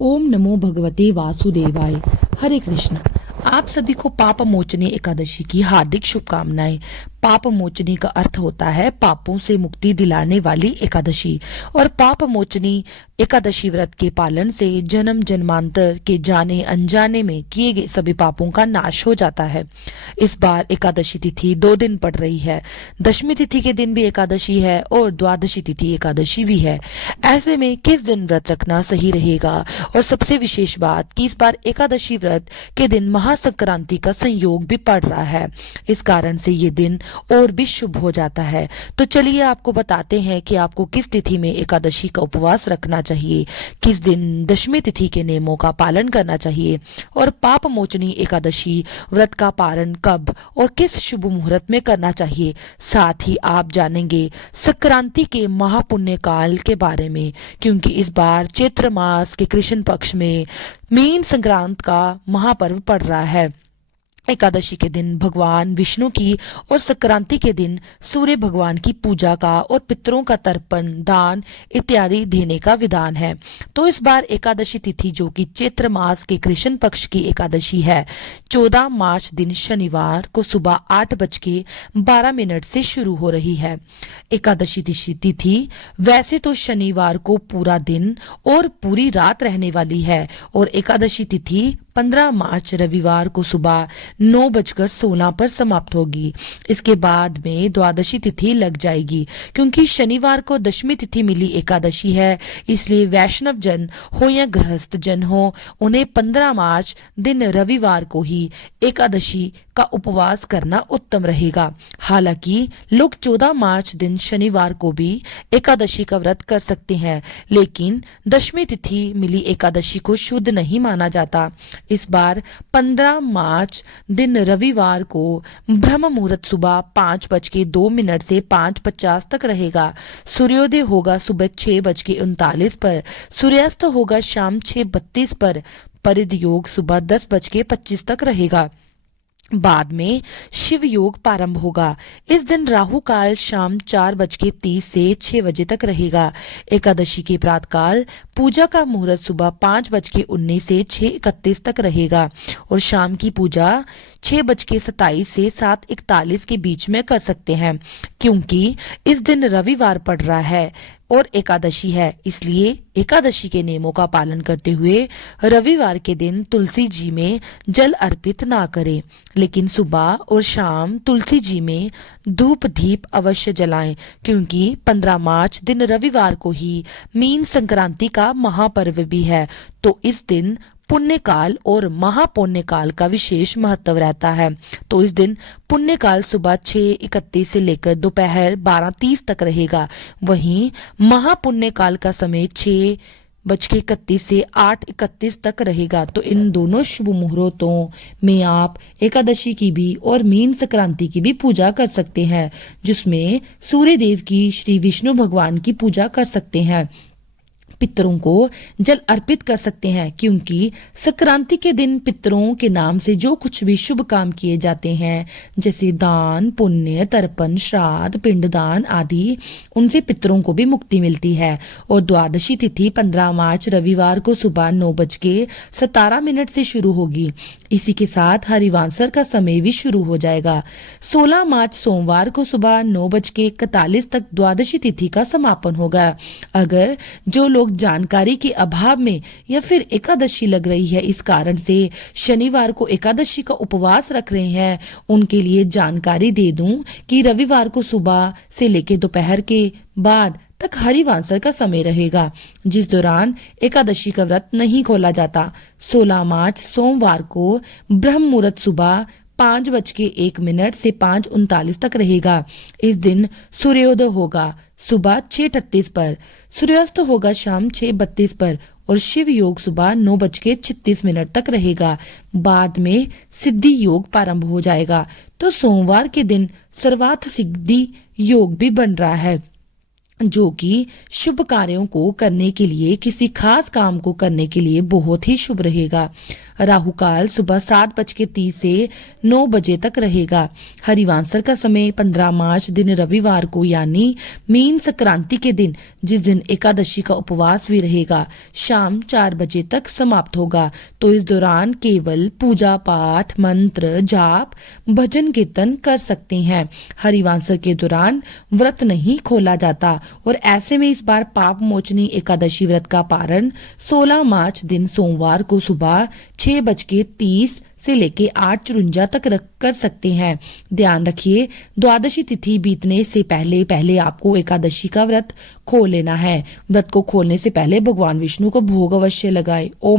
ओम नमो भगवते वासुदेवाय। हरे कृष्ण। आप सभी को पाप मोचनी एकादशी की हार्दिक शुभकामनाएं। पाप मोचनी का अर्थ होता है पापों से मुक्ति दिलाने वाली एकादशी, और पाप मोचनी एकादशी व्रत के पालन से जन्म जन्मांतर के जाने अनजाने में किए गए सभी पापों का नाश हो जाता है। इस बार एकादशी तिथि 2 दिन पड़ रही है। दशमी तिथि के दिन भी एकादशी है और द्वादशी तिथि एकादशी भी है। ऐसे में किस दिन व्रत रखना सही रहेगा? और सबसे विशेष बात कि इस बार एकादशी व्रत के दिन महासंक्रांति का संयोग भी पड़ रहा है। इस कारण से ये दिन और भी शुभ हो जाता है। तो चलिए आपको बताते हैं कि आपको किस तिथि में एकादशी का उपवास रखना चाहिए, किस दिन दशमी तिथि के नियमों का पालन करना चाहिए, और पाप मोचनी एकादशी व्रत का पारण कब और किस शुभ मुहूर्त में करना चाहिए। साथ ही आप जानेंगे संक्रांति के महापुण्य काल के बारे में, क्योंकि इस बार चैत्र मास के कृष्ण पक्ष में मीन संक्रांत का महापर्व पड़ रहा है। एकादशी के दिन भगवान विष्णु की और संक्रांति के दिन सूर्य भगवान की पूजा का और पितरों का तर्पण दान इत्यादि देने का विधान है। तो इस बार एकादशी तिथि जो कि चैत्र मास के कृष्ण पक्ष की एकादशी है, 14 मार्च दिन शनिवार को सुबह 8:12 से शुरू हो रही है। एकादशी तिथि वैसे तो शनिवार को पूरा दिन और पूरी रात रहने वाली है, और एकादशी तिथि 15 मार्च रविवार को सुबह 9:16 पर समाप्त होगी। इसके बाद में द्वादशी तिथि लग जाएगी। क्योंकि शनिवार को दशमी तिथि मिली एकादशी है, इसलिए वैष्णव जन हो या गृहस्थ जन हो, उन्हें 15 मार्च दिन रविवार को ही एकादशी का उपवास करना उत्तम रहेगा। हालांकि लोग 14 मार्च दिन शनिवार को भी एकादशी का व्रत कर सकते हैं, लेकिन दशमी तिथि मिली एकादशी को शुद्ध नहीं माना जाता। इस बार 15 मार्च दिन रविवार को ब्रह्म मुहूर्त सुबह 5:02 से 5:50 तक रहेगा। सूर्योदय होगा सुबह 6:39 पर, सूर्यास्त होगा शाम 6:32 पर, परिध योग सुबह 10:25 तक रहेगा। बाद में शिव योग प्रारंभ होगा। इस दिन राहु काल शाम 4:30 से 6 बजे तक रहेगा। एकादशी के प्रातःकाल पूजा का मुहूर्त सुबह 5:19 से 6:31 तक रहेगा, और शाम की पूजा 6:27 से 7:41 के बीच में कर सकते हैं। क्योंकि इस दिन रविवार पड़ रहा है और एकादशी है, इसलिए एकादशी के नियमों का पालन करते हुए रविवार के दिन तुलसी जी में जल अर्पित ना करें, लेकिन सुबह और शाम तुलसी जी में धूप दीप अवश्य जलाएं। क्योंकि 15 मार्च दिन रविवार को ही मीन संक्रांति का महापर्व भी है, तो इस दिन पुण्य काल और महापुण्य काल का विशेष महत्व रहता है। तो इस दिन पुण्य काल सुबह 6:31 से लेकर दोपहर 12:30 तक रहेगा। वहीं महापुण्य काल का समय 6:31 से 8:31 तक रहेगा। तो इन दोनों शुभ मुहूर्तों में आप एकादशी की भी और मीन संक्रांति की भी पूजा कर सकते हैं, जिसमें सूर्य देव की श्री विष्णु भगवान की पूजा कर सकते हैं, पितरों को जल अर्पित कर सकते हैं। क्योंकि संक्रांति के दिन पितरों के नाम से जो कुछ भी शुभ काम किए जाते हैं, जैसे दान पुण्य तर्पण श्राद्ध पिंडदान आदि, उनसे पितरों को भी मुक्ति मिलती है। और द्वादशी तिथि 15 मार्च रविवार को सुबह 9:17 से शुरू होगी। इसी के साथ हरिवांसर का समय भी शुरू हो जाएगा। 16 मार्च सोमवार को सुबह 9:41 तक द्वादशी तिथि का समापन होगा। अगर जो लोग जानकारी के अभाव में या फिर एकादशी लग रही है इस कारण से शनिवार को एकादशी का उपवास रख रहे हैं, उनके लिए जानकारी दे दूं कि रविवार को सुबह से लेकर दोपहर के बाद तक हरिवांसर का समय रहेगा, जिस दौरान एकादशी का व्रत नहीं खोला जाता। 16 मार्च सोमवार को ब्रह्म मुहूर्त सुबह 5:01 से 5:39 तक रहेगा। इस दिन सूर्योदय होगा सुबह 6:38 पर, सूर्यास्त होगा शाम 6:32 पर, और शिव योग सुबह 9:36 तक रहेगा। बाद में सिद्धि योग प्रारंभ हो जाएगा। तो सोमवार के दिन सर्वार्थ सिद्धि योग भी बन रहा है, जो कि शुभ कार्यों को करने के लिए, किसी खास काम को करने के लिए बहुत ही शुभ रहेगा। राहु काल सुबह 7:30 से 9 बजे तक रहेगा। हरिवांसर का समय 15 मार्च दिन रविवार को यानी मीन संक्रांति के दिन, जिस दिन एकादशी का उपवास भी रहेगा, शाम 4 बजे तक समाप्त होगा। तो इस दौरान केवल पूजा पाठ, मंत्र जाप, भजन कीर्तन कर सकते हैं। हरिवांसर के दौरान व्रत नहीं खोला जाता और ऐसे में इस बार पाप मोचनी एकादशी व्रत का पारण 16 मार्च दिन सोमवार को सुबह 6:30 से लेके 8:54 तक कर सकते हैं। ध्यान रखिए, द्वादशी तिथि बीतने से पहले पहले आपको एकादशी का व्रत खोल लेना है। व्रत को खोलने से पहले भगवान विष्णु को भोग अवश्य लगाएं। ओम